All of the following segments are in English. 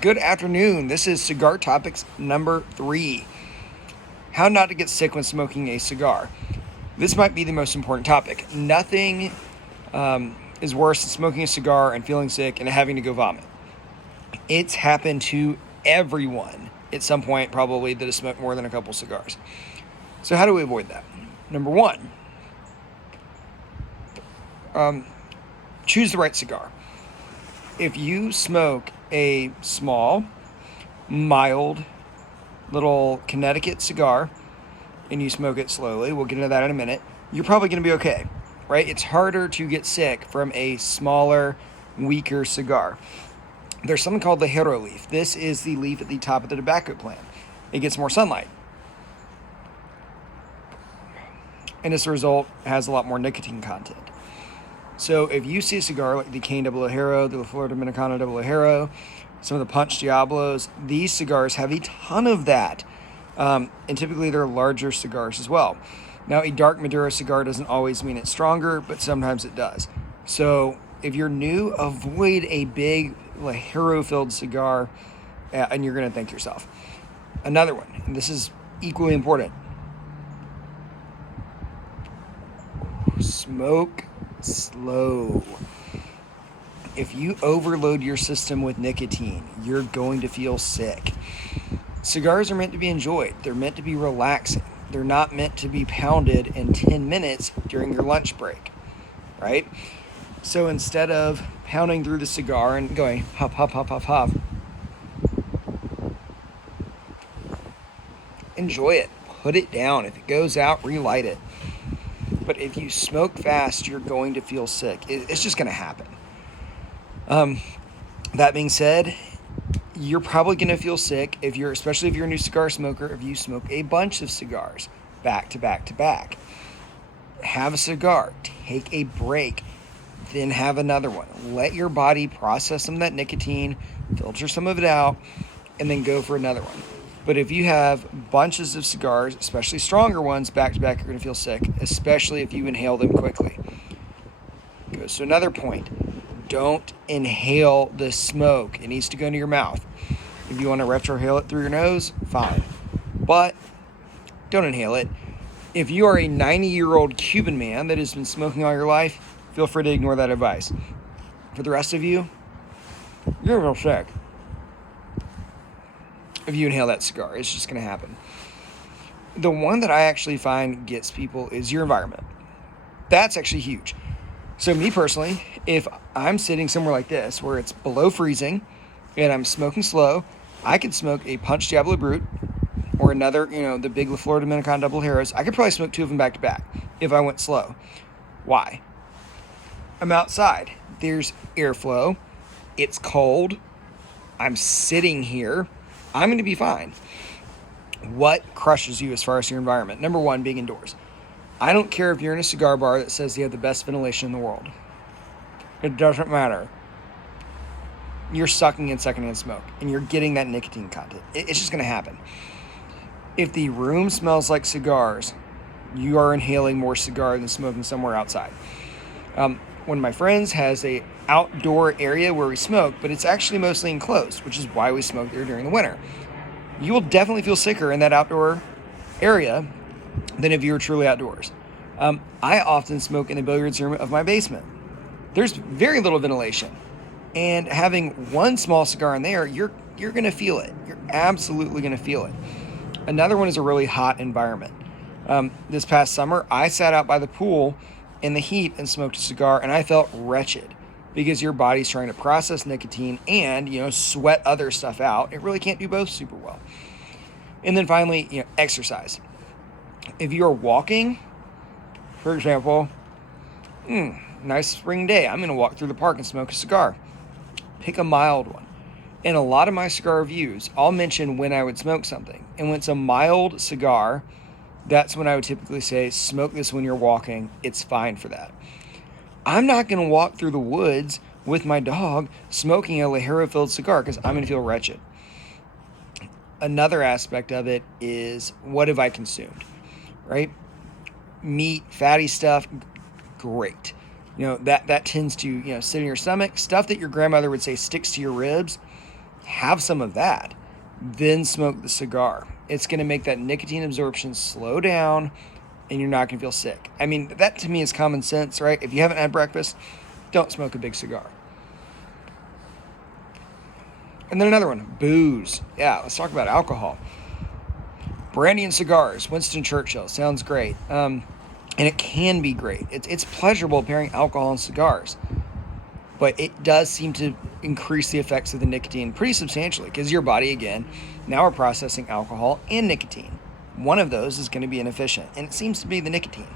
Good afternoon. This is Cigar Topics number 3. How not to get sick when smoking a cigar. This might be the most important topic. Nothing is worse than smoking a cigar and feeling sick and having to go vomit. It's happened to everyone at some point, probably, that has smoked more than a couple cigars. So how do we avoid that? Number 1, choose the right cigar. If you smoke a small, mild, little Connecticut cigar and you smoke it slowly, we'll get into that in a minute, you're probably going to be okay, right? It's harder to get sick from a smaller, weaker cigar. There's something called the Hero leaf. This is the leaf at the top of the tobacco plant. It gets more sunlight. And as a result, has a lot more nicotine content. So if you see a cigar like the Cane Double Hero, the La Flor Dominicana Double Hero, some of the Punch Diablos, these cigars have a ton of that. And typically they're larger cigars as well. Now, a dark Maduro cigar doesn't always mean it's stronger, but sometimes it does. So if you're new, avoid a big Hero-filled cigar, and you're going to thank yourself. Another one, and this is equally important. Smoke slow. If you overload your system with nicotine, you're going to feel sick. Cigars are meant to be enjoyed. They're meant to be relaxing. They're not meant to be pounded in 10 minutes during your lunch break, right? So instead of pounding through the cigar and going huff, huff, huff, huff, huff, enjoy it. Put it down. If it goes out, relight it. But if you smoke fast, you're going to feel sick. It's just going to happen. That being said, you're probably going to feel sick especially if you're a new cigar smoker, if you smoke a bunch of cigars back to back to back. Have a cigar, take a break, then have another one. Let your body process some of that nicotine, filter some of it out, and then go for another one. But if you have bunches of cigars, especially stronger ones, back to back, you're going to feel sick, especially if you inhale them quickly. Goes to another point. Don't inhale the smoke. It needs to go into your mouth. If you want to retrohale it through your nose, fine. But don't inhale it. If you are a 90-year-old Cuban man that has been smoking all your life, feel free to ignore that advice. For the rest of you, you're real sick. If you inhale that cigar, it's just going to happen. The one that I actually find gets people is your environment. That's actually huge. So me personally, if I'm sitting somewhere like this where it's below freezing and I'm smoking slow, I could smoke a Punch Diablo Brut or another, the big La Flor Dominicana Double Heroes. I could probably smoke 2 of them back to back if I went slow. Why? I'm outside. There's airflow. It's cold. I'm sitting here. I'm going to be fine. What crushes you as far as your environment? Number 1, being indoors. I don't care if you're in a cigar bar that says they have the best ventilation in the world. It doesn't matter. You're sucking in secondhand smoke, and you're getting that nicotine content. It's just going to happen. If the room smells like cigars, you are inhaling more cigar than smoking somewhere outside. One of my friends has a outdoor area where we smoke, but it's actually mostly enclosed, which is why we smoke there during the winter. You will definitely feel sicker in that outdoor area than if you were truly outdoors. I often smoke in the billiards room of my basement. There's very little ventilation, and having one small cigar in there, you're going to feel it. You're absolutely going to feel it. Another one is a really hot environment. This past summer, I sat out by the pool in the heat and smoked a cigar, and I felt wretched because your body's trying to process nicotine and, sweat other stuff out. It really can't do both super well. And then finally, exercise. If you are walking, for example, nice spring day, I'm going to walk through the park and smoke a cigar. Pick a mild one. In a lot of my cigar reviews, I'll mention when I would smoke something. And when it's a mild cigar, that's when I would typically say, smoke this when you're walking. It's fine for that. I'm not going to walk through the woods with my dog smoking a Lajero-filled cigar because I'm going to feel wretched. Another aspect of it is, what have I consumed, right? Meat, fatty stuff, great. That tends to, sit in your stomach. Stuff that your grandmother would say sticks to your ribs, have some of that, then smoke the cigar. It's going to make that nicotine absorption slow down, and you're not going to feel sick. I mean, that to me is common sense, right? If you haven't had breakfast, don't smoke a big cigar. And then another one, booze. Yeah, let's talk about alcohol. Brandy and cigars, Winston Churchill, sounds great. And it can be great. It's pleasurable pairing alcohol and cigars. But it does seem to increase the effects of the nicotine pretty substantially, because your body, again, now we're processing alcohol and nicotine. One of those is going to be inefficient, and it seems to be the nicotine.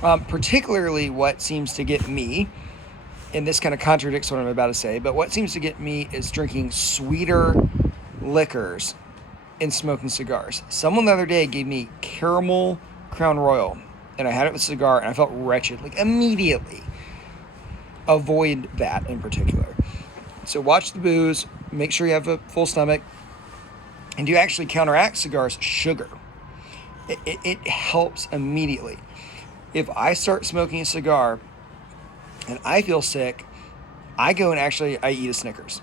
Particularly what seems to get me, and this kind of contradicts what I'm about to say, but what seems to get me is drinking sweeter liquors and smoking cigars. Someone the other day gave me caramel Crown Royal, and I had it with a cigar, and I felt wretched, like immediately. Avoid that in particular. So watch the booze, make sure you have a full stomach, and do actually counteract cigars' sugar. It helps immediately. If I start smoking a cigar and I feel sick, I go and I eat a Snickers.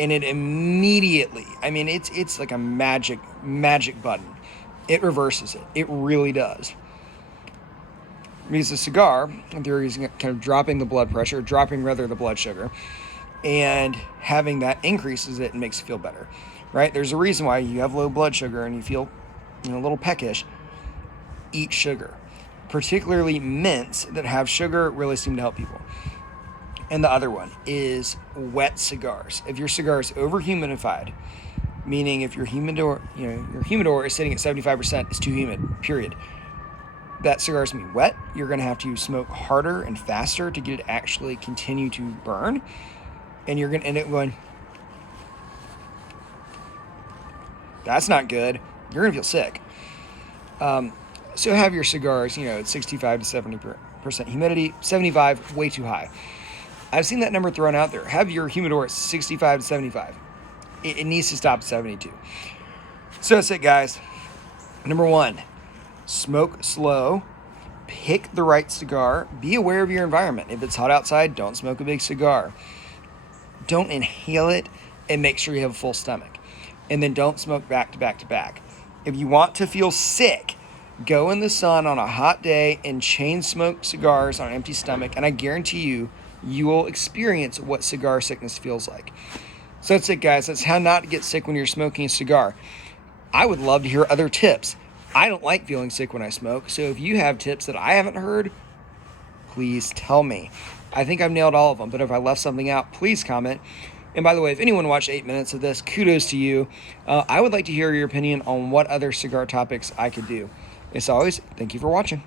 And it immediately, I mean, it's like a magic button. It reverses it. It really does. Because a cigar, in theory, is kind of dropping the blood pressure, the blood sugar, and having that increases it and makes you feel better, right? There's a reason why you have low blood sugar and you feel, a little peckish. Eat sugar. Particularly mints that have sugar really seem to help people. And the other one is wet cigars. If your cigar is over-humidified, meaning if your humidor is sitting at 75%, it's too humid, period. That cigar is going to be wet. You're going to have to smoke harder and faster to get it to actually continue to burn. And you're going to end up going, that's not good. You're going to feel sick. So have your cigars, at 65 to 70% humidity. 75, way too high. I've seen that number thrown out there. Have your humidor at 65 to 75. It needs to stop at 72. So that's it, guys. Number 1. Smoke slow, pick the right cigar, be aware of your environment. If it's hot outside, don't smoke a big cigar. Don't inhale it, and make sure you have a full stomach. And then don't smoke back to back to back. If you want to feel sick, go in the sun on a hot day and chain smoke cigars on an empty stomach, and I guarantee you will experience what cigar sickness feels like. So that's it, guys. That's how not to get sick when you're smoking a cigar. I would love to hear other tips. I don't like feeling sick when I smoke, so if you have tips that I haven't heard, please tell me. I think I've nailed all of them, but if I left something out, please comment. And by the way, if anyone watched 8 minutes of this, kudos to you. I would like to hear your opinion on what other cigar topics I could do. As always, thank you for watching.